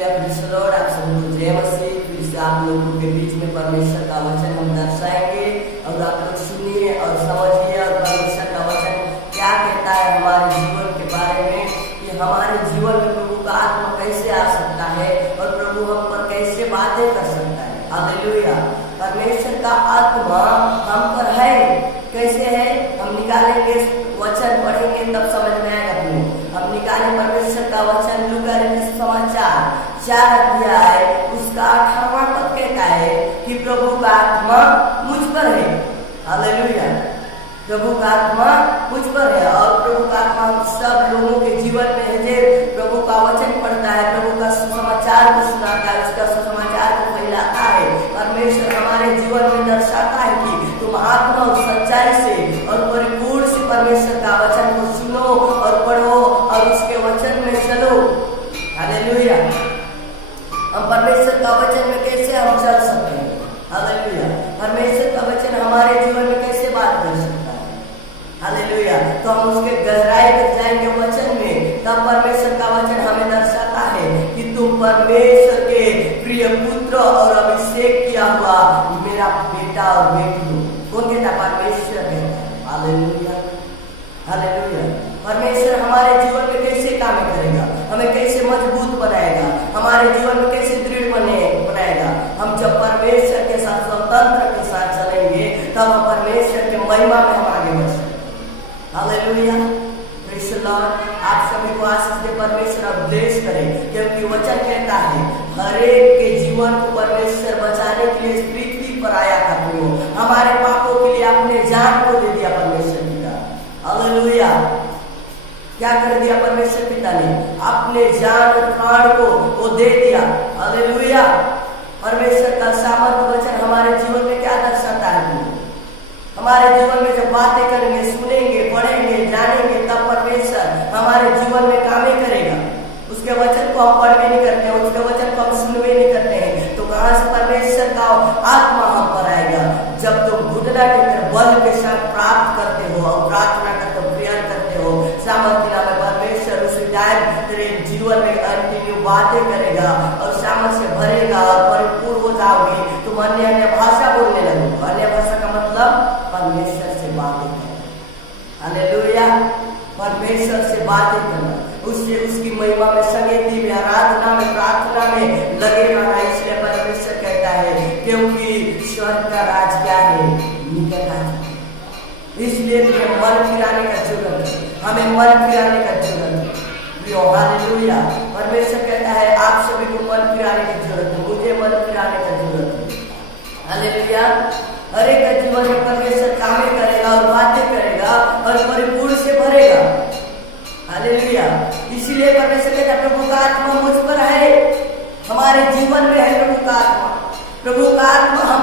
Lord, आप सबको जय मसीह। फिर से आप लोगों के बीच में परमेश्वर का वचन हम दर्शाएंगे और आप लोग सुनिए और समझिए और परमेश्वर का वचन क्या कहता है हमारे जीवन के बारे में, कि हमारे जीवन में प्रभु का आत्मा कैसे आ सकता है और प्रभु हम पर कैसे बातें कर सकता है। हालेलुया। परमेश्वर का आत्मा हम पर है, कैसे है हम निकालेंगे, वचन पढ़ेंगे तब समझ में आएगा। हम निकाले परमेश्वर का वचन लूका समाचार 4 अध्याय उसका 18वां पद कहता है कि प्रभु का आत्मा मुझ पर है। हालेलुया। प्रभु का आत्मा मुझ पर है और प्रभु का आत्मा हम सब लोगों के जीवन में है। जो प्रभु का वचन पढ़ता है, प्रभु का सुसमाचार को सुनाता है, उसका सुसमाचार को फैलाता है। परमेश्वर हमारे जीवन में दर्शाता है कि तुम आत्मा और सच्चाई से और परिपूर्ण से परमेश्वर का वचन को सुनो और पढ़ो और उसके वचन में चलो। हालेलुया। हम परमेश्वर का वचन में कैसे हम चल सकते हैं? हालेलुया। परमेश्वर का वचन हमारे जीवन में कैसे बात कर सकता है? हालेलुया। तो हम उसके गहराई में जाएंगे वचन में, तब परमेश्वर का वचन हमें दर्शाता है कि तुम परमेश्वर के प्रिय पुत्र और अभिषेक किया हुआ मेरा बेटा और बेटी हो। कौन कहता? परमेश्वर कहता है। हालेलुया। हालेलुया। परमेश्वर हमारे जीवन में कैसे काम करेगा, हमें कैसे मजबूत बनाएगा, हमारे जीवन में कैसे दृढ़ बनाएगा। हम जब परमेश्वर के साथ स्वतंत्र के साथ चलेंगे तब हम परमेश्वर के महिमा में हम आगे बढ़ सकते। हालेलुया। Praise the Lord. आप सभी को आशीष दे, परमेश्वर अब ब्लेस करे, क्योंकि वचन कहता है हर एक के जीवन को परमेश्वर बचाने के लिए इस पृथ्वी पर आया था। हमारे पापों के लिए अपने जान को दे दिया परमेश्वर पिता। हालेलुया। क्या कर दिया परमेश्वर पिता ने? अपने जान प्राण को वो दे दिया। हालेलुया। परमेश्वर का सामर्थ्य वचन हमारे जीवन में क्या दर्शाता है? हमारे जीवन में जब बातें करेंगे, सुनेंगे, पढ़ेंगे, जानेंगे, तब परमेश्वर हमारे जीवन में कामें करेगा। उसके वचन को हम पढ़ भी नहीं करते हैं, उसके वचन को हम सुन भी नहीं करते हैं, तो कहाँ से परमेश्वर का आत्मा हम पर आएगा? जब तुम घुटना के बल के साथ प्राप्त करते हो और प्रार्थना करते हो, प्रेयर करते हो, सामर्थ्य में परमेश्वर उसी टाइम तेरे जीवन में कंटिन्यू बातें करेगा और सामर्थ्य से भरेगा और परिपूर्ण हो जाओगे। तुम अन्य अन्य भाषा बोलने लगोगे। अन्य भाषा का मतलब परमेश्वर से बातें करना। हालेलुया। परमेश्वर से बातें करना, उससे उसकी महिमा में, संगीति में, आराधना में, प्रार्थना में लगे रहना। इसलिए परमेश्वर कहता है क्योंकि स्वर्ग का राज क्या है? निकट आ चुका है। इसलिए तुम्हें मन फिराने का जरूरत है, हमें मन फिराने का जरूरत है। हालेलुया। परमेश्वर कहता है आप सभी को मन फिराने की जरूरत है, मुझे मन फिराने का जरूरत है। हालेलुया। हर एक का जीवन में परमेश्वर कामें करेगा और बातें करेगा और परिपूर्ण से भरेगा। हालेलुया। इसीलिए परमेश्वर कहता है प्रभु का आत्मा मुझ पर है। हमारे जीवन में है प्रभु का आत्मा। प्रभु का आत्मा